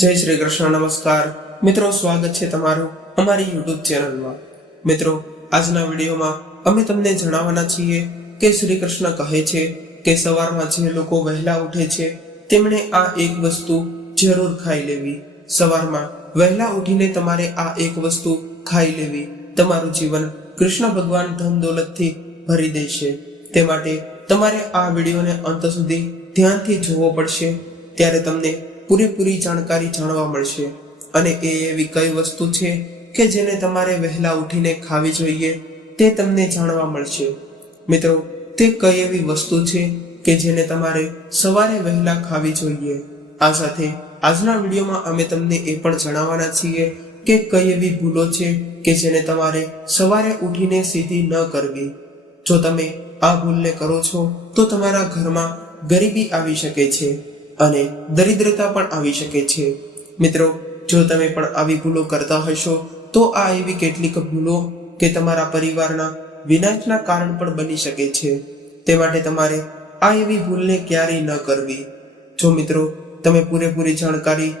જય શ્રી કૃષ્ણ. નમસ્કાર મિત્રો, સ્વાગત છે તમારું અમારી યુટ્યુબ ચેનલમાં. મિત્રો, આજના વિડીયોમાં અમે તમને જણાવવાના છીએ કે શ્રી કૃષ્ણ કહે છે કે સવારમાં જે લોકો વહેલા ઉઠે છે તેમણે આ એક વસ્તુ જરૂર ખાઈ લેવી. સવારમાં વહેલા ઉઠીને તમારે આ એક વસ્તુ ખાઈ લેવી. તમારું જીવન કૃષ્ણ ભગવાન ધન દોલતથી ભરી દેશે. તે માટે તમારે આ વિડીયોને અંત સુધી ધ્યાનથી જોવો પડશે. ત્યારે તમને પૂરેપૂરી જાણકારી જાણવા મળશે. અને એ એવી કઈ વસ્તુ છે કે જેને તમારે વહેલા ઉઠીને ખાવી જોઈએ તે તમને જાણવા મળશે. મિત્રો, તે કઈ એવી વસ્તુ છે કે જેને તમારે સવારે વહેલા ખાવી જોઈએ. આ સાથે આજના વિડીયોમાં અમે તમને એ પણ જણાવવાના છીએ કે કઈ એવી ભૂલો છે કે જેને તમારે સવારે ઉઠીને સીધી ન કરવી. જો તમે આ ભૂલને કરો છો તો તમારા ઘરમાં ગરીબી આવી શકે છે અને દરિદ્રતા પણ આવી શકે છે. મિત્રો, જો તમે પણ આવી ભૂલો કરતા હશો તો આ એવી કેટલીક ભૂલો કે તમારા પરિવારના વિનાશના કારણ પણ બની શકે છે. તે માટે તમારે આ એવી ભૂલને ક્યારેય ન કરવી. જો મિત્રો, તમે પૂરેપૂરી જાણકારી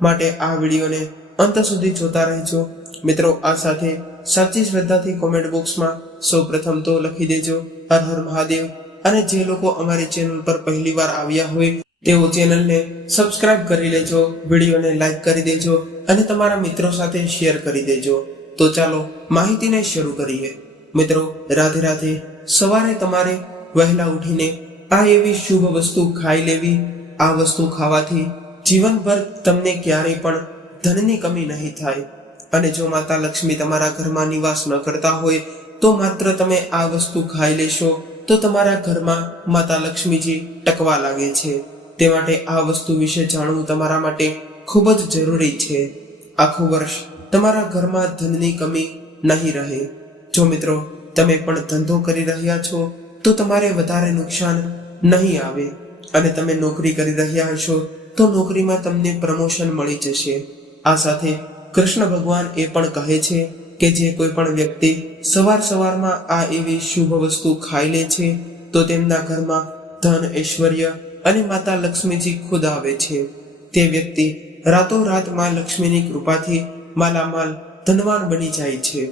માટે આ વિડીયોને અંત સુધી જોતા રહેજો. મિત્રો, આ સાથે સાચી શ્રદ્ધાથી કોમેન્ટ બોક્સમાં સૌપ્રથમ તો લખી દેજો હર હર મહાદેવ. અને જે લોકો અમારી ચેનલ પર પહેલીવાર આવ્યા હોય તેઓ ચેનલને સબસ્ક્રાઇબ કરી લેજો, વિડીયોને લાઈક કરી દેજો અને તમારા મિત્રો સાથે શેર કરી દેજો. તો ચાલો માહિતીને શરૂ કરીએ. મિત્રો, રાધે રાધે. સવારે તમારે વહેલા ઉઠીને આ એવી શુભ વસ્તુ ખાઈ લેવી. આ વસ્તુ ખાવાથી જીવનભર તમને ક્યારેય પણ ધનની કમી નહીં થાય. અને જો માતા લક્ષ્મી તમારા ઘરમાં નિવાસ ન કરતા હોય તો માત્ર તમે આ વસ્તુ ખાઈ લેશો તો તમારા ઘરમાં માતા લક્ષ્મીજી ટકવા લાગે છે. તે માટે આ વસ્તુ વિશે જાણવું તમારા માટે ખૂબ જ જરૂરી છે. આખું વર્ષ તમારા ઘરમાં ધનની કમી નહીં રહે. જો મિત્રો, તમે પણ ધંધો કરી રહ્યા છો તો તમારે વધારે નુકસાન નહીં આવે. અને તમે નોકરી કરી રહ્યા હશો તો નોકરીમાં તમને પ્રમોશન મળી જશે. આ સાથે કૃષ્ણ ભગવાન એ પણ કહે છે કે જે કોઈ પણ વ્યક્તિ સવારમાં આ એવી શુભ વસ્તુ ખાઈ લે છે તો તેમના ઘરમાં ધન, ઐશ્વર્ય અને માતા લક્ષ્મીજી ખુદ આવે છે. તે વ્યક્તિ રાતોરાત માં લક્ષ્મીની કૃપાથી માલામાલ ધનવાન બની જાય છે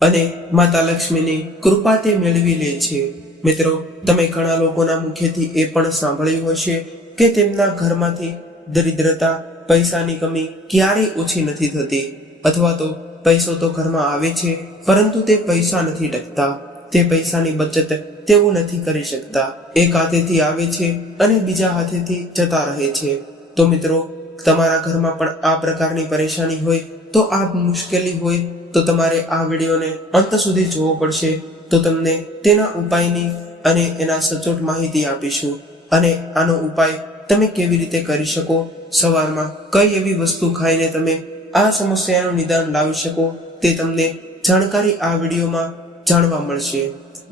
અને માતા લક્ષ્મીની કૃપા તે મેળવી લે છે. મિત્રો, તમે ઘણા લોકોના મુખેથી એ પણ સાંભળ્યું હશે કે તેમના ઘરમાંથી દરિદ્રતા, પૈસાની કમી ક્યારેય ઓછી નથી થતી. અથવા તો પૈસો તો ઘરમાં આવે છે પરંતુ તે પૈસા નથી ટકતા. તે પૈસાની બચત તેઓ નથી કરી શકતા. એક હાથેથી આવે છે અને બીજા હાથેથી જતા રહે છે. તો મિત્રો, તમારા ઘરમાં પણ આ પ્રકારની પરેશાની હોય તો આ મુશ્કેલી હોય તો તમારે આ વિડીયોને અંત સુધી જોવો પડશે. તો તમને તેના ઉપાયની અને એના સચોટ માહિતી આપીશું. અને આનો ઉપાય તમે કેવી રીતે કરી શકો, સવારમાં કઈ એવી વસ્તુ ખાઈને તમે આ સમસ્યાનું નિદાન લાવી શકો તે તમને જાણકારી આ વિડીયોમાં જાણવા મળશે.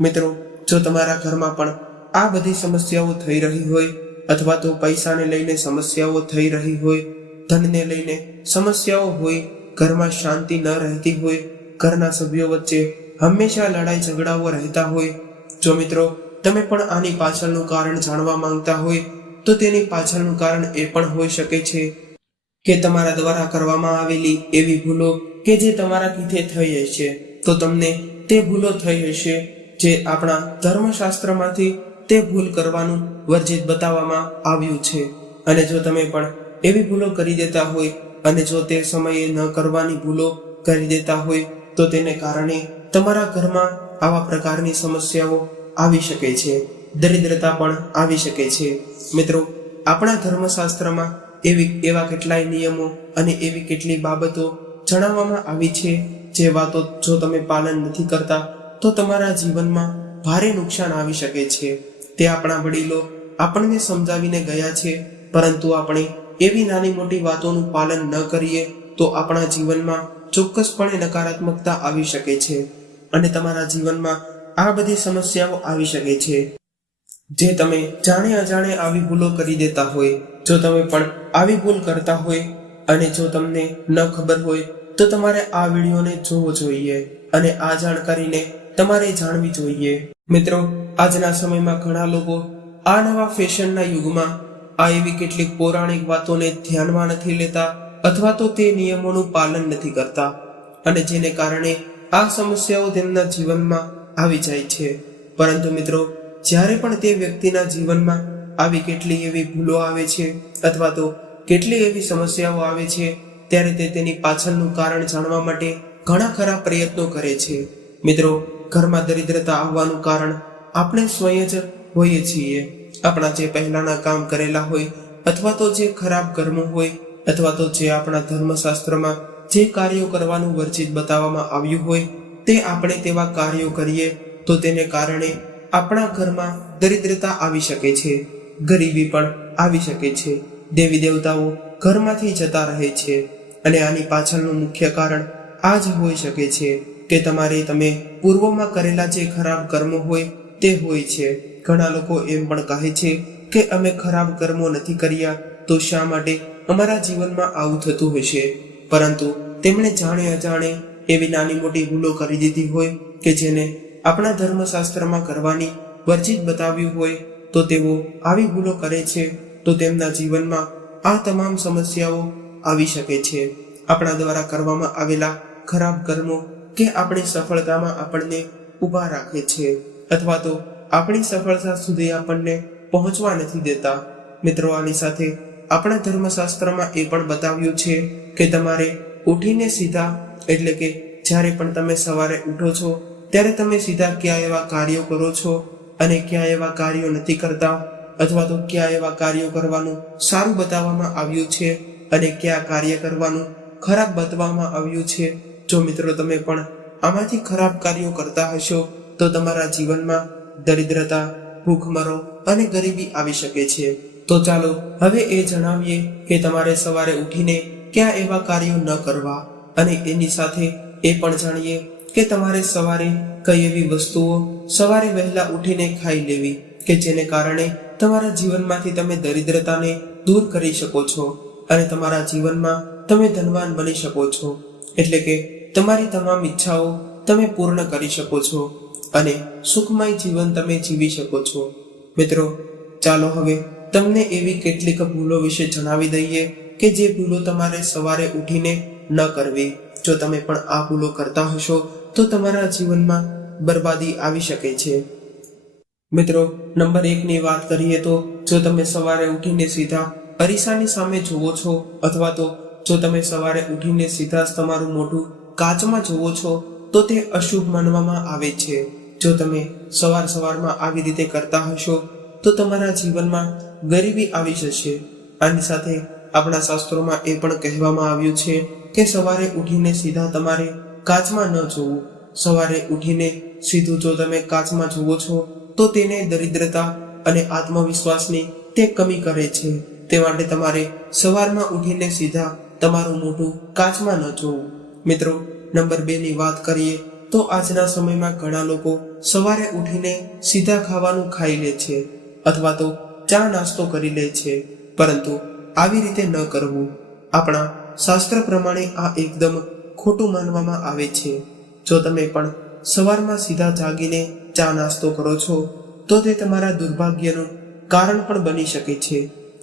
મિત્રો, જો તમારા ઘરમાં પણ આ બધી સમસ્યાઓ થઈ રહી હોય અથવા તો પૈસાને લઈને સમસ્યાઓ થઈ રહી હોય, ધનને લઈને સમસ્યાઓ હોય, ઘરમાં શાંતિ ન રહેતી હોય, ઘરના સભ્યો વચ્ચે હંમેશા લડાઈ ઝઘડાઓ રહેતા હોય, જો મિત્રો તમે પણ આની પાછળનું કારણ જાણવા માંગતા હોય તો તેની પાછળનું કારણ એ પણ હોઈ શકે છે કે તમારા દ્વારા કરવામાં આવેલી એવી ભૂલો કે જે તમારા લીધે થઈ હશે. તો તમને તે ભૂલો થઈ હશે જે આપણા ધર્મશાસ્ત્રમાંથી તે ભૂલ કરવાનું વર્જિત બતાવવામાં આવ્યું છે. અને જો તમે પણ એવી ભૂલો કરી દેતા હોય અને જો તે સમયે ન કરવાની ભૂલો કરી દેતા હોય તો તેને કારણે તમારા ઘરમાં આવા પ્રકારની સમસ્યાઓ આવી શકે છે, દરિદ્રતા પણ આવી શકે છે. મિત્રો, આપણા ધર્મશાસ્ત્રમાં એવા કેટલાય નિયમો અને એવી કેટલી બાબતો જણાવવામાં આવી છે જે વાતો જો તમે પાલન નથી કરતા તો તમારા જીવનમાં ભારે નુકસાન આવી શકે છે. તે આપણા વડીલો આપણને સમજાવીને ગયા છે, પરંતુ આપણે એવી નાની મોટી વાતોનું પાલન ન કરીએ તો આપણા જીવનમાં ચોક્કસપણે નકારાત્મકતા આવી શકે છે અને તમારા જીવનમાં આ બધી સમસ્યાઓ આવી શકે છે જે તમે જાણે અજાણે આવી ભૂલો કરી દેતા હોય. જો તમે પણ આવી ભૂલ કરતા હોય અને જો તમને ન ખબર હોય તો તમારે આ વિડીયોને જોવો જોઈએ અને આ જાણકારીને તમારે જાણવી જોઈએ. મિત્રો, આજના સમયમાં ઘણા લોકો આ નવા ફેશનના યુગમાં આ એવી કેટલીક પૌરાણિક વાતોને ધ્યાનમાં નથી લેતા અથવા તો તે નિયમોનું પાલન નથી કરતા, અને જેને કારણે આ સમસ્યાઓ તેમના જીવનમાં આવી જાય છે. પરંતુ મિત્રો, જ્યારે પણ તે વ્યક્તિના જીવનમાં આવી કેટલી એવી ભૂલો આવે છે અથવા તો કેટલી એવી સમસ્યાઓ આવે છે, ત્યારે તે તેની પાછળનું કારણ જાણવા માટે ઘણા ખરા પ્રયત્નો કરે છે. મિત્રો, ઘરમાં દરિદ્રતા આવવાનું કારણ આપણે સ્વયં જ હોઈએ છીએ. આપણા જે પહેલાના કામ કરેલા હોય અથવા તો જે ખરાબ કર્મો હોય અથવા તો જે આપણા ધર્મશાસ્ત્રમાં જે કાર્યો કરવાનું વર્જિત બતાવવામાં આવ્યું હોય તે આપણે તેવા કાર્યો કરીએ તો તેને કારણે આપણા ઘરમાં દરિદ્રતા આવી શકે છે, ગરીબી પણ આવી શકે છે, દેવી દેવતાઓ ઘરમાંથી જતા રહે છે. અને આની પાછળનું મુખ્ય કારણ આ જ હોઈ શકે છે કે તમે પૂર્વમાં કરેલા જે ખરાબ કર્મો હોય તે હોય છે. ઘણા લોકો એમ પણ કહે છે કે અમે ખરાબ કર્મો નથી કર્યા તો શા માટે અમારા જીવનમાં આવું થતું હશે, પરંતુ તેમણે જાણે અજાણે એવી નાની મોટી ભૂલો કરી દીધી હોય કે જેને આપણા ધર્મશાસ્ત્રમાં કરવાની વર્જિત બતાવ્યું હોય તો તેઓ આવી ભૂલો કરે છે, તો તેમના જીવનમાં આ તમામ સમસ્યાઓ આવી શકે છે. આપણા દ્વારા કરવામાં આવેલા ખરાબ કર્મો કે આપણી સફળતામાં આપણને ઊભા રાખે છે અથવા તો આપણી સફળતા સુધી આપણને પહોંચવા નથી દેતા. મિત્રો, આની સાથે આપણા ધર્મશાસ્ત્રમાં એ પણ બતાવ્યું છે કે તમારે ઉઠીને સીધા, એટલે કે જ્યારે પણ તમે સવારે ઉઠો છો ત્યારે તમે સીધા કયા એવા કાર્યો કરો છો અને કયા એવા કાર્યો નથી કરતા, અથવા તો કયા એવા કાર્યો કરવાનું સારું બતાવવામાં આવ્યું છે અને કયા કાર્ય કરવાનું ખરાબ બતાવવામાં આવ્યું છે. જો મિત્રો તમે પણ આમાંથી ખરાબ કાર્યો કરતા હશો તો તમારા જીવનમાં દરિદ્રતા, ભૂખમરો અને ગરીબી આવી શકે છે. તો ચાલો હવે એ જણાવીએ કે તમારે સવારે ઉઠીને કયા એવા કાર્યો ન કરવા, અને એની સાથે એ પણ જાણીએ કે તમારે સવારે કઈ એવી વસ્તુઓ સવારે વહેલા ઉઠીને ખાઈ લેવી કે જેને કારણે તમારા જીવનમાંથી તમે દરિદ્રતાને દૂર કરી શકો છો અને તમારા જીવનમાં તમે ધનવાન બની શકો છો. એટલે કે તમારી તમામ ઈચ્છાઓ તમે પૂર્ણ કરી શકો છો અને સુખમય જીવન તમે જીવી શકો છો. મિત્રો, ચાલો હવે તમને એવી કેટલીક ભૂલો વિશે જણાવી દઈએ કે જે ભૂલો તમારે સવારે ઉઠીને ન કરવી. જો તમે પણ આ ભૂલો કરતા હશો તો તમારા જીવનમાં બરબાદી આવી શકે છે. મિત્રો, નંબર 1 ની વાત કરીએ તો જો તમે સવારે ઉઠીને સીધા અરીસાની સામે જુઓ છો અથવા તો જો તમે સવારે ઉઠીને સીધા જ તમારું મોઢું કાચમાં જુઓ છો તો તે અશુભ માનવામાં આવે છે. જો તમે સવારમાં આવી રીતે કરતા હશો તો તમારા જીવનમાં ગરીબી આવી જશે. આની સાથે આપણા શાસ્ત્રોમાં એ પણ કહેવામાં આવ્યું છે કે સવારે ઉઠીને સીધા તમારે કાચમાં ન જોવું. સવારે ઉઠીને સીધું જો તમે કાચમાં જુઓ છો તો તેને દરિદ્રતા અને આત્મવિશ્વાસની તે કમી કરે છે. તે માટે તમારે સવારમાં ઉઠીને સીધા તમારું મોઢું કાચમાં ન જોવું. મિત્રો, નંબર 2 ની વાત કરીએ તો આજના સમયમાં ઘણા લોકો સવારે ઉઠીને સીધા ખાવાનું ખાઈ લે છે અથવા તો ચા નાસ્તો કરી લે છે, પરંતુ આવી રીતે ન કરવું. આપણા શાસ્ત્ર પ્રમાણે આ એકદમ ખોટું માનવામાં આવે છે. જો તમે પણ સવારમાં સીધા જાગીને ચા નાસ્તો કરો છો તો તે તમારા દુર્ભાગ્યનું કારણ પણ બની શકે છે,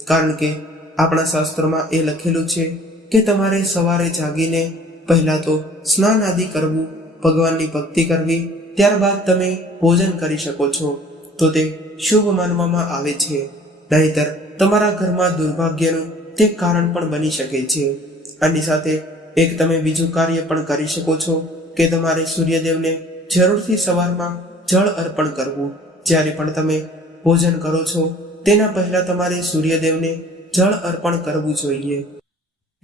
કારણ કે આપણા શાસ્ત્રોમાં એ લખેલું છે કે તમારે સવારે જાગીને પહેલા તો સ્નાન આદિ કરવું, ભગવાનની ભક્તિ કરવી, ત્યારબાદ તમે ભોજન કરી શકો છો, તો તે શુભ માનવામાં આવે છે. નહીંતર તમારા ઘરમાં દુર્ભાગ્યનું તે કારણ પણ બની શકે છે. આની સાથે એક તમે બીજું કાર્ય પણ કરી શકો છો કે તમારે સૂર્યદેવને જરૂરથી સવારમાં જળ અર્પણ કરવું. જ્યારે પણ તમે ભોજન કરો છો તેના પહેલા તમારે સૂર્યદેવને જળ અર્પણ કરવું જોઈએ.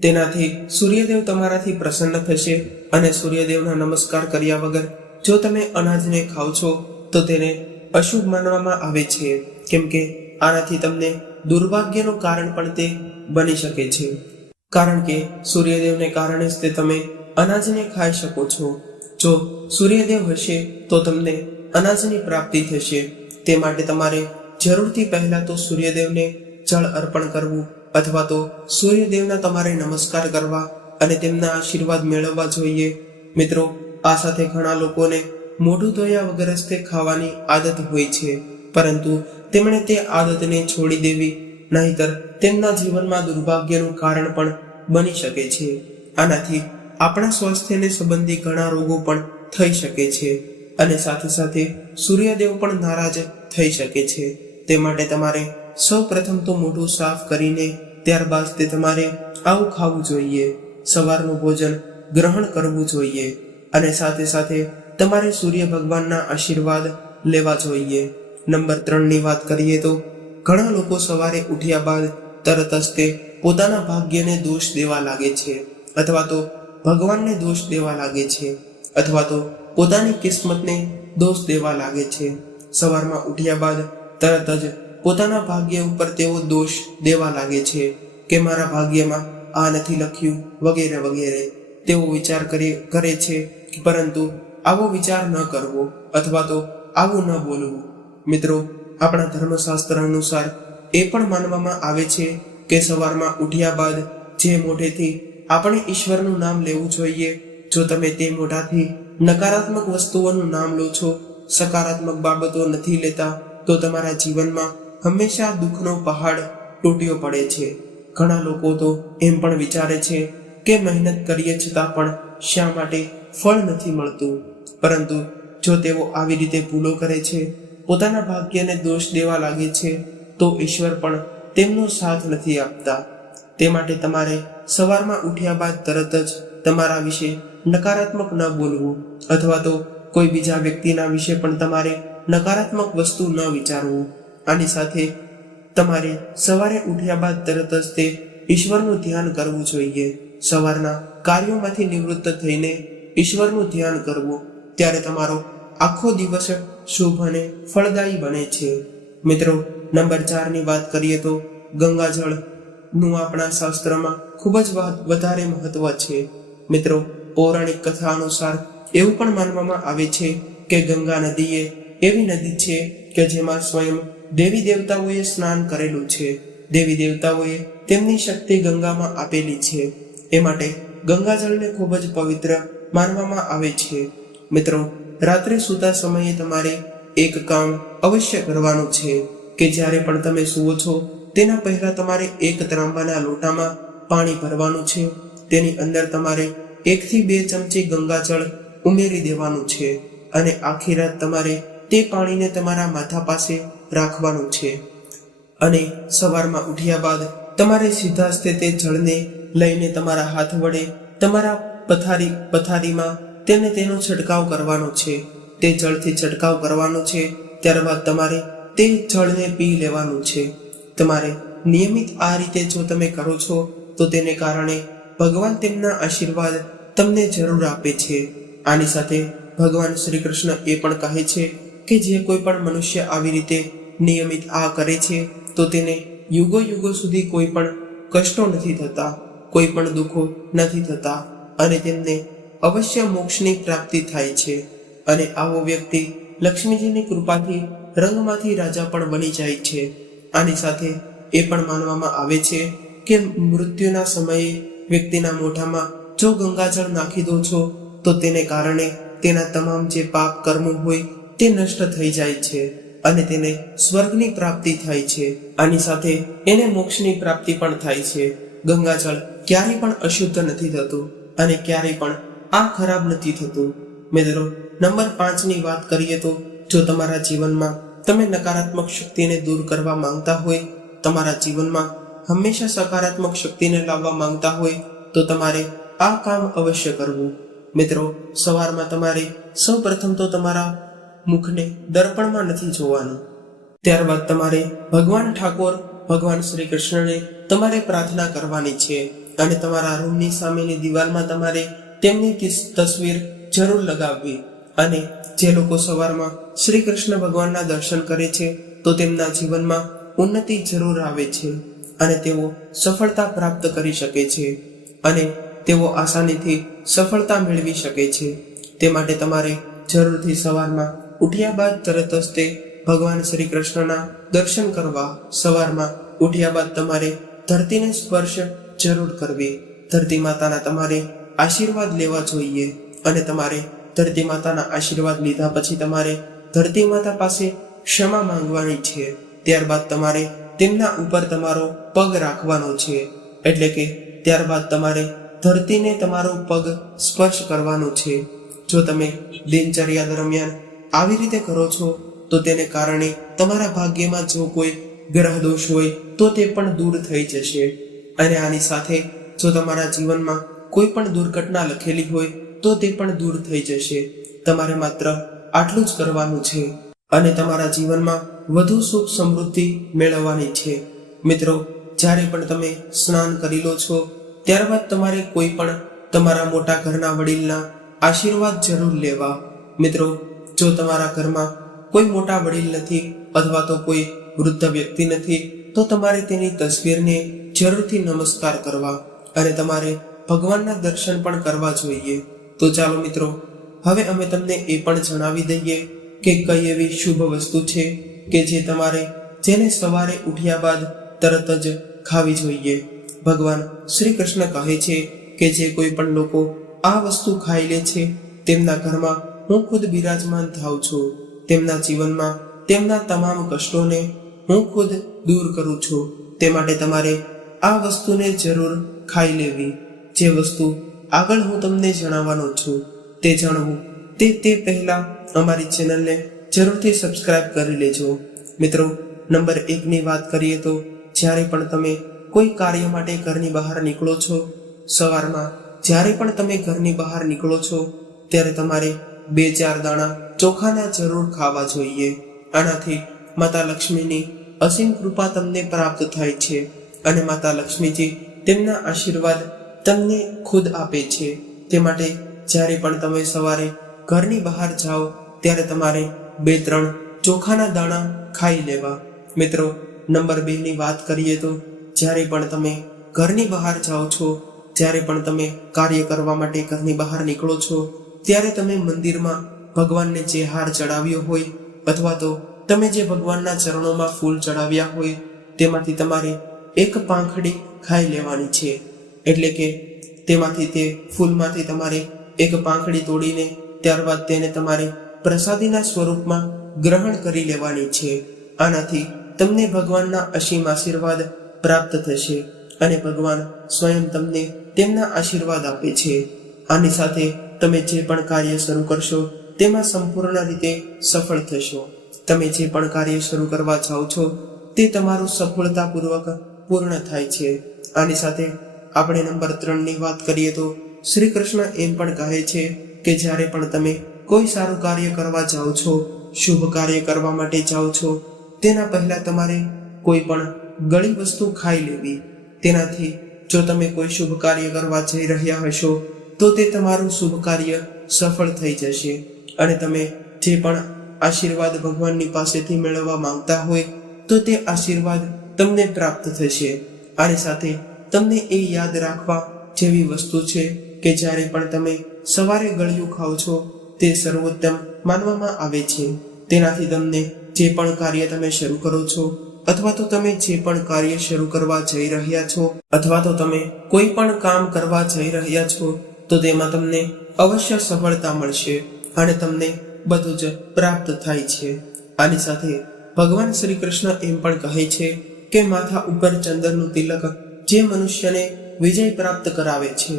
તેનાથી સૂર્યદેવ તમારાથી પ્રસન્ન થશે અને સૂર્યદેવના નમસ્કાર કર્યા વગર જો તમે અનાજને ખાઓ છો તો તેને અશુભ માનવામાં આવે છે, કેમ કે આનાથી તમને દુર્ભાગ્યનું કારણ પણ તે બની શકે છે. કારણ કે સૂર્યદેવને કારણે જ તે તમે અનાજને ખાઈ શકો છો. જો સૂર્યદેવ હશે તો તમને અનાજની પ્રાપ્તિ થશે. તે માટે તમારે જરૂરથી પહેલા તો સૂર્યદેવને જળ અર્પણ કરવું અથવા તો સૂર્યદેવના તમારે નમસ્કાર કરવા અને તેમના આશીર્વાદ મેળવવા જોઈએ. મિત્રો, આ સાથે ઘણા લોકોને મોઢું ધોયા વગર જ તે ખાવાની આદત હોય છે, પરંતુ તેમણે તે આદતને છોડી દેવી નહીંતર તેમના જીવનમાં દુર્ભાગ્યનું કારણ પણ બની શકે છે. આનાથી આપણા સ્વાસ્થ્યને સંબંધી ઘણા રોગો પણ થઈ શકે છે અને સાથે સાથે સૂર્યદેવ પણ નારાજ થઈ શકે છે. તે માટે તમારે સૌ પ્રથમ તો મોઢું સાફ કરીને ત્યારબાદ તે તમારે આવું ખાવું જોઈએ, સવારનું ભોજન ગ્રહણ કરવું જોઈએ અને સાથે સાથે તમારે સૂર્ય ભગવાનના આશીર્વાદ લેવા જોઈએ. નંબર 3 ની વાત કરીએ તો ઘણા લોકો સવારે ઉઠ્યા બાદ તરત જ તે પોતાના ભાગ્યને દોષ દેવા લાગે છે, અથવા તો ભગવાનને દોષ દેવા લાગે છે, અથવા તો પોતાની કિસ્મતને દોષ દેવા લાગે છે. સવારમાં ઉઠ્યા બાદ તરત જ પોતાના ભાગ્ય ઉપર તેઓ દોષ દેવા લાગે છે કે મારા ભાગ્યમાં આ નથી લખ્યું વગેરે વગેરે. તેઓ વિચાર કરે છે, પરંતુ આવો વિચાર ન કરવો અથવા તો આવું ન બોલવું. મિત્રો, આપણા ધર્મશાસ્ત્ર અનુસાર એ પણ માનવામાં આવે છે કે સવારમાં ઉઠ્યા બાદ જે મોઢેથી આપણે ઈશ્વરનું નામ લેવું જોઈએ. જો તમે તે મોઢાથી નકારાત્મક વસ્તુઓનું નામ લો છો, સકારાત્મક બાબતો નથી લેતા, તો તમારા જીવનમાં હંમેશા દુઃખનો પહાડ તૂટ્યો પડે છે. ઘણા લોકો તો એમ પણ વિચારે છે કે મહેનત કરીએ છતાં પણ શા માટે ફળ નથી મળતું. પરંતુ જો તેઓ આવી રીતે ભૂલો કરે છે, પોતાના ભાગ્યને દોષ દેવા લાગે છે, તો ઈશ્વર પણ તેમનો સાથ નથી આપતા. તે માટે તમારે સવારમાં ઉઠ્યા બાદ તરત જ તમારા વિશે નકારાત્મક ન બોલવું અથવા તો કોઈ બીજા વ્યક્તિના વિશે પણ તમારે નકારાત્મક વસ્તુ ન વિચારવું. આની સાથે તમારે સવારે ઉઠ્યા બાદ તરત જ તે ઈશ્વરનું ધ્યાન કરવું જોઈએ. સવારના કાર્યોમાંથી નિવૃત્ત થઈને ઈશ્વરનું ધ્યાન કરવું, ત્યારે તમારો આખો દિવસ શુભ અને ફળદાયી બને છે. મિત્રો, નંબર 4 ની વાત કરીએ તો ગંગાજળ નું આપણા શાસ્ત્રમાં ખૂબ જ વધારે મહત્વ છે. મિત્રો, પૌરાણિક કથા અનુસાર એવું પણ માનવામાં આવે છે કે ગંગા નદી એ એવી નદી છે કે જેમાં સ્વયં દેવી દેવતાઓએ સ્નાન કરેલું છે. દેવી દેવતાઓએ તેમની શક્તિ ગંગામાં આપેલી છે. એ માટે ગંગાજળને ખૂબ જ પવિત્ર માનવામાં આવે છે. મિત્રો, રાત્રે સૂતા સમયે તમારે એક કામ અવશ્ય કરવાનું છે કે જ્યારે પણ તમે સૂવો છો તેના પહેલા તમારે એક ત્રાંબાના લોટામાં પાણી ભરવાનું છે. તેની અંદર તમારે 1 થી 2 ચમચી ગંગાજળ ઉમેરી દેવાનું છે અને આખી રાત તમારે તે પાણીને તમારા માથા પાસે રાખવાનું છે. અને સવારમાં ઉઠ્યા બાદ તમારે સીધા જ તે જળને લઈને તમારા હાથ વડે તમારા પથારીમાં તેનો છંટકાવ કરવાનો છે. તે જળથી છંટકાવ કરવાનો છે. ત્યારબાદ તમારે તે જળને પી લેવાનું છે. તમારે નિયમિત આ રીતે જો તમે કરો છો તો તેને કારણે ભગવાન તેમના આશીર્વાદ તમને જરૂર આપે છે. આની સાથે ભગવાન શ્રી કૃષ્ણ એ પણ કહે છે કે જે કોઈ પણ મનુષ્ય આવી રીતે નિયમિત આ કરે છે તો તેને યુગો યુગો સુધી કોઈ પણ કષ્ટો નથી થતા, કોઈ પણ દુઃખો નથી થતા અને તેમને અવશ્ય મોક્ષની પ્રાપ્તિ થાય છે. અને આવો વ્યક્તિ લક્ષ્મીજીની કૃપાથી રંગમાંથી રાજા પણ બની જાય છે. આની સાથે એ પણ માનવામાં આવે છે કે મૃત્યુના સમયે વ્યક્તિના મોઢામાં જો ગંગાજળ નાખી દો છો તો તેને કારણે તેના તમામ જે પાપ કર્મો હોય તે નષ્ટ થઈ જાય છે અને તેને સ્વર્ગની પ્રાપ્તિ થાય છે. આની સાથે એને મોક્ષની પ્રાપ્તિ પણ થાય છે. ગંગાજળ ક્યારેય પણ અશુદ્ધ નથી થતું અને ક્યારેય પણ આ ખરાબ નથી થતું. મિત્રો, નંબર 5 ની વાત કરીએ તો જો તમારા જીવનમાં તમે નકારાત્મક શક્તિને દૂર કરવા માંગતા હોય, તમારા જીવનમાં હંમેશા સકારાત્મક શક્તિને લાવવા માંગતા હોય તો તમારે આ કામ અવશ્ય કરવું. મિત્રો, સવારમાં તમારે સૌ પ્રથમ તો તમારા મુખને દર્પણમાં નથી જોવાનું. ત્યારબાદ તમારે ભગવાન ઠાકોર ભગવાન શ્રી કૃષ્ણને તમારે પ્રાર્થના કરવાની છે અને તમારા રૂમની સામેની દિવાલમાં તમારે તેમની તસવીર જરૂર લગાવવી. અને જે લોકો સવારમાં શ્રી કૃષ્ણ ભગવાનના દર્શન કરે છે તો તેમના જીવનમાં ઉન્નતિ જરૂર આવે છે અને તેઓ સફળતા પ્રાપ્ત કરી શકે છે અને તેઓ આસાનીથી સફળતા મેળવી શકે છે. તે માટે તમારે જરૂરથી સવારમાં ઉઠ્યા બાદ તરત જ તે ભગવાન શ્રી કૃષ્ણના દર્શન કરવા. સવારમાં ઉઠ્યા બાદ તમારે ધરતીને સ્પર્શ જરૂર કરવી. ધરતી માતાના તમારે આશીર્વાદ લેવા જોઈએ અને તમારે ધરતી માતાના આશીર્વાદ લીધા પછી તમારે ધરતી માતા પાસે ક્ષમા માંગવાની છે. ત્યારબાદ તમારે તેમના ઉપર તમારો પગ રાખવાનો છે, એટલે કે ત્યારબાદ તમારે ધરતીને તમારો પગ સ્પર્શ કરવાનો છે. જો તમે દિનચર્યા દરમિયાન આવી રીતે કરો છો તો તેને કારણે તમારા ભાગ્યમાં જો કોઈ ગ્રહ દોષ હોય તો તે પણ દૂર થઈ જશે. અને આની સાથે જો તમારા જીવનમાં કોઈ પણ દુર્ઘટના લખેલી હોય તો તે પણ દૂર થઈ જશે. તમારે માત્ર આટલું જ કરવાનું છે અને તમારા જીવનમાં વધુ સુખ સમૃદ્ધિ મેળવવાની છે. મિત્રો, જ્યારે પણ તમે સ્નાન કરી લો છો ત્યારબાદ તમારે કોઈ પણ તમારા મોટા ઘરના વડીલના આશીર્વાદ જરૂર લેવા. મિત્રો, જો તમારા ઘરમાં કોઈ મોટા વડીલ નથી અથવા તો કોઈ વૃદ્ધ વ્યક્તિ નથી તો તમારે તેની તસવીરને જરૂરથી નમસ્કાર કરવા અને તમારે ભગવાનના દર્શન પણ કરવા જોઈએ. તો ચાલો મિત્રો, હવે અમે તમને એ પણ જણાવી દઈએ કે કઈ એવી શુભ વસ્તુ છે કે જે તમારે જેને સવારે ઉઠ્યા બાદ તરત જ ખાવી જોઈએ. ભગવાન શ્રી કૃષ્ણ કહે છે કે જે કોઈ પણ લોકો આ વસ્તુ ખાઈ લે છે તેમના ઘરમાં હું ખુદ બિરાજમાન થાઉં છું. તેમના જીવનમાં તેમના તમામ કષ્ટોને હું ખુદ દૂર કરું છું. તે માટે તમારે આ વસ્તુને જરૂર ખાઈ લેવી. જે વસ્તુ આગળ હું તમને જણાવવાનો છું તે જાણવું તે પહેલા અમારી ચેનલને જરૂરથી સબસ્ક્રાઇબ કરી લેજો. મિત્રો, નંબર 1 ની વાત કરીએ તો જ્યારે પણ તમે કોઈ કાર્ય માટે ઘરની બહાર નીકળો છો, સવારમાં જ્યારે પણ તમે ઘરની બહાર નીકળો છો ત્યારે તમારે 2-4 દાણા ચોખાના જરૂર ખાવા જોઈએ. આનાથી માતા લક્ષ્મીની અસીમ કૃપા તમને પ્રાપ્ત થાય છે અને માતા લક્ષ્મીજી તેમના આશીર્વાદ તમને ખુદ આપે છે. તે માટે જ્યારે પણ તમે સવારે ઘરની બહાર જાઓ ત્યારે તમારે 2-3 ચોખાના દાણા ખાઈ લેવા. મિત્રો, નંબર 2 ની વાત કરીએ તો જ્યારે પણ તમે ઘરની બહાર જાઓ છો, જ્યારે પણ તમે કાર્ય કરવા માટે ઘરની બહાર નીકળો છો ત્યારે તમે મંદિરમાં ભગવાનને જે હાર ચડાવ્યો હોય અથવા તો તમે જે ભગવાનના ચરણોમાં ફૂલ ચડાવ્યા હોય તેમાંથી તમારે એક પાંખડી ખાઈ લેવાની છે. એટલે કે તેમાંથી તે ફૂલમાંથી તમારે એક પાંખડી તોડીને ત્યારબાદ તેને તમારે પ્રસાદીના સ્વરૂપમાં ગ્રહણ કરી લેવાની છે. આનાથી તમને ભગવાનના અસીમ આશીર્વાદ પ્રાપ્ત થશે અને ભગવાન સ્વયં તમને તેમના આશીર્વાદ આપે છે. આની સાથે તમે જે પણ કાર્ય શરૂ કરશો તેમાં સંપૂર્ણ રીતે સફળ થશો. તમે જે પણ કાર્ય શરૂ કરવા જાઓ છો તે તમારું સફળતાપૂર્વક પૂર્ણ થાય છે. આની સાથે આપણે નંબર 3 ની વાત કરીએ તો શ્રી કૃષ્ણ એમ પણ કહે છે કે જ્યારે પણ તમે કોઈ સારું કાર્ય કરવા જાઓ છો, શુભ કાર્ય કરવા માટે જાઓ છો, તેના પહેલા તમારે કોઈ પણ ગળી વસ્તુ ખાઈ લેવી. તેનાથી જો તમે કોઈ શુભ કાર્ય કરવા જઈ રહ્યા હશો તો તે તમારું શુભ કાર્ય સફળ થઈ જશે અને તમે જે પણ આશીર્વાદ ભગવાનની પાસેથી મેળવવા માંગતા હોય તો તે આશીર્વાદ તમને પ્રાપ્ત થશે. આની સાથે તમને એ યાદ રાખવા જેવી વસ્તુ છે કે જ્યારે પણ તમે સવારે ગળ્યું ખાઓ છો તે સર્વોત્તમ માનવામાં આવે છે. તેનાથી તમને જે પણ કાર્ય તમે શરૂ કરો છો અથવા તો તમે જે પણ કાર્ય શરૂ કરવા જઈ રહ્યા છો અથવા તો તમે કોઈ પણ કામ કરવા જઈ રહ્યા છો તો તેમાં તમને અવશ્ય સફળતા મળશે અને તમને બધું જ પ્રાપ્ત થાય છે. આની સાથે ભગવાન શ્રી કૃષ્ણ એમ પણ કહે છે કે માથા ઉપર ચંદનનું તિલક જે મનુષ્યને વિજય પ્રાપ્ત કરાવે છે.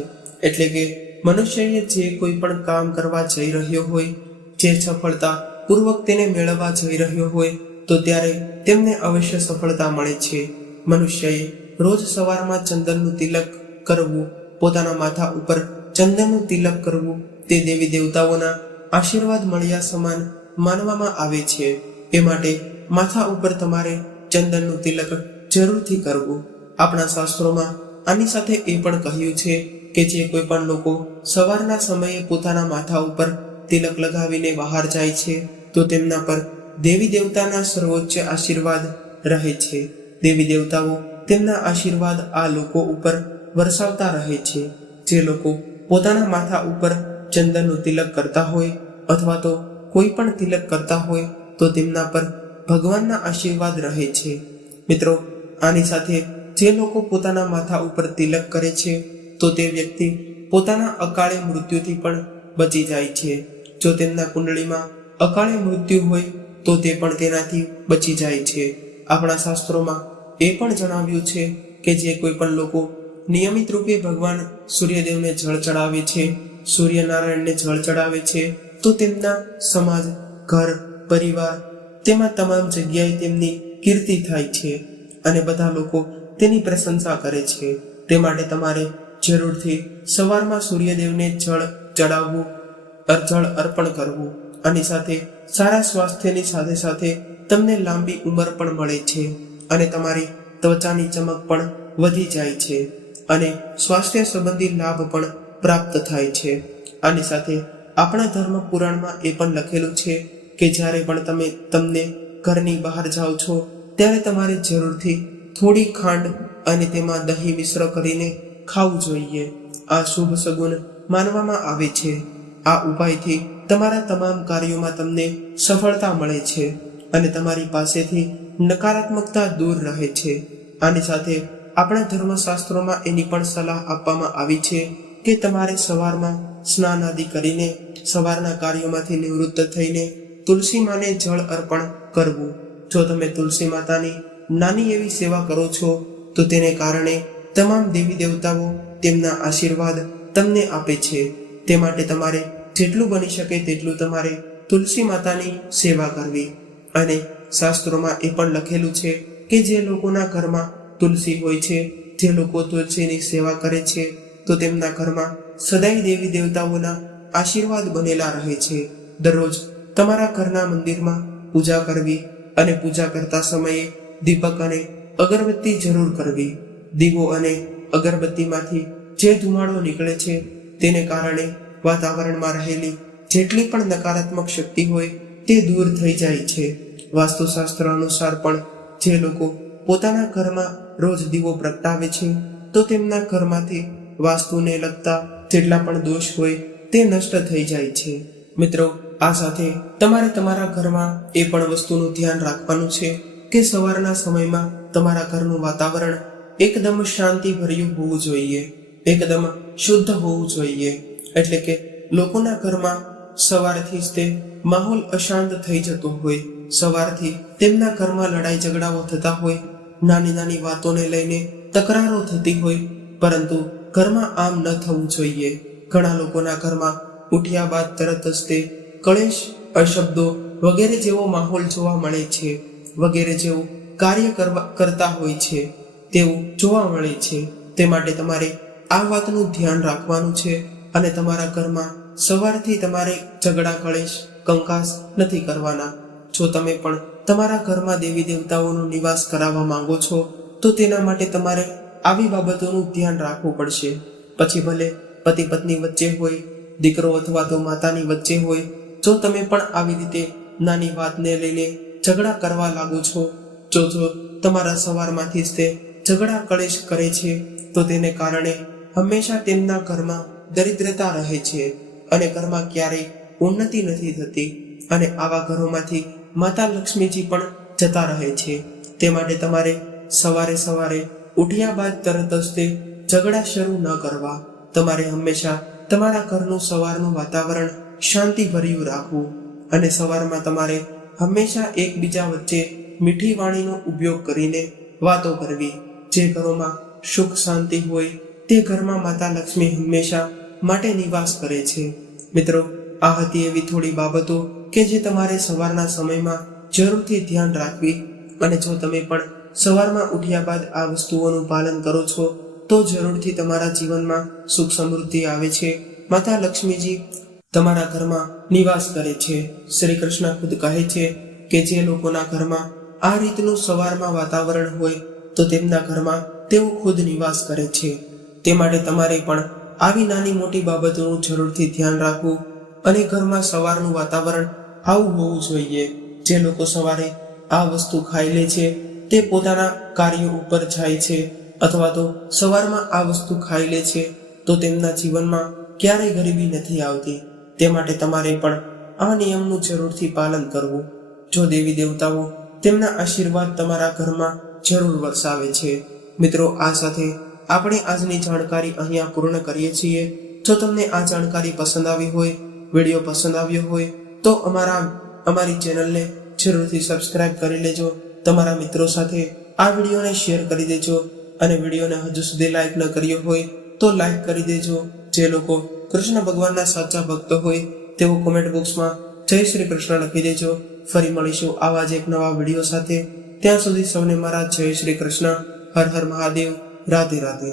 એટલે કે મનુષ્યએ જે કોઈ પણ કામ કરવા જઈ રહ્યો હોય, જે સફળતા પૂર્વક તેને મેળવવા જઈ રહ્યો હોય તો ત્યારે તેમને અવશ્ય સફળતા મળે છે. મનુષ્યએ રોજ સવારમાં ચંદનનું તિલક કરવું, પોતાના માથા ઉપર ચંદનનું તિલક કરવું તે દેવી દેવતાઓના આશીર્વાદ મળ્યા સમાન માનવામાં આવે છે. એ માટે માથા ઉપર તમારે ચંદનનું તિલક જરૂરથી કરવું. આપણા શાસ્ત્રોમાં આની સાથે એ પણ કહ્યું છે કે જે કોઈ પણ લોકો સવારના સમયે પોતાના માથા ઉપર તિલક લગાવીને બહાર જાય છે તો તેમના પર દેવી દેવતાના સર્વોચ્ચ આશીર્વાદ રહે છે. દેવી દેવતાઓ તેમના આશીર્વાદ આ લોકો ઉપર વરસાવતા રહે છે. જે લોકો પોતાના માથા ઉપર ચંદનનું તિલક કરતા હોય અથવા તો કોઈ પણ તિલક કરતા હોય તો તેમના પર ભગવાનના આશીર્વાદ રહે છે. મિત્રો, આની સાથે જે લોકો પોતાના માથા ઉપર તિલક કરે છે તો તે વ્યક્તિ પોતાના અકાળે મૃત્યુથી પણ બચી જાય છે. જો તેમના કુંડળીમાં અકાળે મૃત્યુ હોય તો તે પણ તેનાથી બચી જાય છે. આપણા શાસ્ત્રોમાં એ પણ જણાવ્યું છે કે જે કોઈ પણ લોકો નિયમિત રૂપે ભગવાન સૂર્યદેવને જળ ચડાવે છે, સૂર્યનારાયણને જળ ચડાવે છે, તો તેમના સમાજ, ઘર, પરિવાર, તેમાં તમામ જગ્યાએ તેમની કીર્તિ થાય છે અને બધા લોકો તેની પ્રશંસા કરે છે. તે માટે તમારે જરૂરથી સવારમાં સૂર્યદેવને જળ ચડાવવું, જળ અર્પણ કરવું અને સાથે સારા સ્વાસ્થ્યની સાથે સાથે તમને લાંબી ઉંમર પણ મળે છે અને તમારી ત્વચાની ચમક પણ વધી જાય છે અને સ્વાસ્થ્ય સંબંધી લાભ પણ પ્રાપ્ત થાય છે. આની સાથે આપણા ધર્મ પુરાણમાં એ પણ લખેલું છે કે જ્યારે પણ તમને ઘરની બહાર જાઓ છો ત્યારે તમારે જરૂરથી થોડી ખાંડ અને તેમાં દહીં મિશ્ર કરીને ખાવું જોઈએ. આ શુભ સગુન માનવામાં આવે છે. આ ઉપાયથી તમારા તમામ કાર્યોમાં તમને સફળતા મળે છે અને તમારી પાસેથી નકારાત્મકતા દૂર રહે છે. આની સાથે આપણા ધર્મશાસ્ત્રોમાં એની પણ સલાહ આપવામાં આવી છે કે તમારે સવારમાં સ્નાન આદિ કરીને સવારના કાર્યોમાંથી નિવૃત્ત થઈને તુલસી માને જળ અર્પણ કરવું. જો તમે તુલસી માતાની નાની એવી સેવા કરો છો તો તેને કારણે તમામ દેવી દેવતાઓ તેમના આશીર્વાદ તમને આપે છે. તે માટે તમારે જેટલું બની શકે તેટલું તમારે તુલસી માતાની સેવા કરવી. અને શાસ્ત્રોમાં એ પણ લખેલું છે કે જે લોકોના ઘરમાં તુલસી હોય છે, જે લોકો તુલસીની સેવા કરે છે, તો તેમના ઘરમાં સદાય દેવી દેવતાઓના આશીર્વાદ બનેલા રહે છે. દરરોજ તમારા ઘરના મંદિરમાં પૂજા કરવી અને પૂજા કરતા સમયે દીપક અને અગરબત્તી જરૂર કરવી. દીવો અને અગરબત્તીમાંથી જે ધુમાડો નીકળે છે તેને કારણે વાતાવરણમાં રહેલી જેટલી પણ નકારાત્મક શક્તિ હોય તે દૂર થઈ જાય છે. વાસ્તુશાસ્ત્ર અનુસાર પણ જે લોકો પોતાના ઘરમાં રોજ દીવો પ્રગટાવે છે તો તેમના ઘરમાંથી વાસ્તુને લગતા જેટલા પણ દોષ હોય તે નષ્ટ થઈ જાય છે. મિત્રો, આ સાથે તમારે તમારા ઘરમાં એ પણ વસ્તુનું ધ્યાન રાખવાનું છે કે સવારના સમયમાં તમારા ઘરનું વાતાવરણ એકદમ શાંતિભર્યું હોવું જોઈએ, એકદમ શુદ્ધ હોવું જોઈએ. એટલે કે લોકોના ઘરમાં સવારથી જ તે માહોલ અશાંત થઈ જતો હોય, સવારથી તેમના ઘરમાં લડાઈ ઝઘડાઓ થતા હોય, નાની નાની વાતોને લઈને તકરારો થતી હોય, પરંતુ ઘરમાં આમ ન થવું જોઈએ. ઘણા લોકોના ઘરમાં ઉઠ્યા બાદ તરત જ તે કલેશ, અશબ્દો વગેરે જેવો માહોલ જોવા મળે છે, વગેરે જેવું કાર્ય કરતા હોય છે તેવું જોવા મળે છે. તે માટે તમારે આ વાતનું ધ્યાન રાખવાનું છે અને તમારા ઘરમાં સવારથી તમારે ઝઘડા, કલેશ, કંકાસ નથી કરવાના. જો તમે પણ તમારા ઘરમાં દેવી દેવતાઓનો નિવાસ કરાવવા માંગો છો તો તેના માટે તમારે આવી બાબતોનું ધ્યાન રાખવું પડશે. પછી ભલે પતિ પત્ની વચ્ચે હોય, દીકરો અથવા તો માતાની વચ્ચે હોય, જો તમે પણ આવી રીતે નાની વાતને લઈને ઝઘડા કરવા લાગો છો, જો તમારા સવારમાંથી જ તે ઝઘડા કલેશ કરે છે તો તેને કારણે હંમેશા તેમના ઘરમાં દરિદ્રતા રહે છે અને ઘરમાં ક્યારેય ઉન્નતિ નથી થતી અને આવા ઘરોમાંથી માતા લક્ષ્મીજી પણ જતા રહે છે. તે માટે તમારે સવારે સવારે ઉઠ્યા બાદ તરત જ તે ઝઘડા શરૂ ન કરવા. તમારે હંમેશા તમારા ઘરનું સવારનું વાતાવરણ શાંતિભર્યું રાખવું અને સવારમાં તમારે હંમેશા એકબીજા વચ્ચે મીઠી વાણીનો ઉપયોગ કરીને વાતો કરવી. જે ઘરોમાં સુખ શાંતિ હોય તે ઘરમાં માતા લક્ષ્મી હંમેશા માટે નિવાસ કરે છે. મિત્રો, આ હતી એવી થોડી બાબતો કે જે તમારે સવારના સમયમાં જરૂરથી ધ્યાન રાખવી. અને જો તમે પણ સવારમાં ઉઠ્યા બાદ આ વસ્તુઓનું પાલન કરો છો તો જરૂરથી તમારા જીવનમાં સુખ સમૃદ્ધિ આવે છે. માતા લક્ષ્મીજી તમારા ઘરમાં નિવાસ કરે છે. શ્રી કૃષ્ણ ખુદ કહે છે કે જે લોકોના ઘરમાં આ રીતનું સવારમાં વાતાવરણ હોય તો તેમના ઘરમાં તેઓ ખુદ નિવાસ કરે છે. તે માટે તમારે પણ આવી નાની મોટી બાબતોનું જરૂરથી ધ્યાન રાખવું અને ઘરમાં સવારનું વાતાવરણ આવું હોવું જોઈએ. જે લોકો સવારે આ વસ્તુ ખાઈ લે છે તે પોતાના કાર્યો ઉપર જાય છે અથવા તો સવારમાં આ વસ્તુ ખાઈ લે છે તો તેમના જીવનમાં ક્યારેય ગરીબી નથી આવતી. તે માટે તમારે પણ આ નિયમનું જરૂરથી પાલન કરવું. જો દેવી દેવતાઓ તેમના આશીર્વાદ તમારા ઘરમાં જરૂર વરસાવે છે. મિત્રો, આ સાથે આપણે આજની જાણકારી અહીંયા પૂર્ણ કરીએ છીએ. જો તમને આ જાણકારી પસંદ આવી હોય, વિડીયો પસંદ આવ્યો હોય તો અમારી ચેનલને જરૂરથી સબસ્ક્રાઇબ કરી લેજો. તમારા મિત્રો સાથે આ વિડીયોને શેર કરી દેજો અને વિડીયોને હજુ સુધી લાઈક ન કર્યો હોય તો લાઈક કરી દેજો. જે લોકો કૃષ્ણ ભગવાનના સાચા ભક્તો હોય તેઓ કોમેન્ટ બોક્સમાં જય શ્રી કૃષ્ણ લખી દેજો. ફરી મળીશું આવા જ એક નવા વિડીયો સાથે. ત્યાં સુધી સૌને મારા જય શ્રી કૃષ્ણ. હર હર મહાદેવ. રાધે રાધે.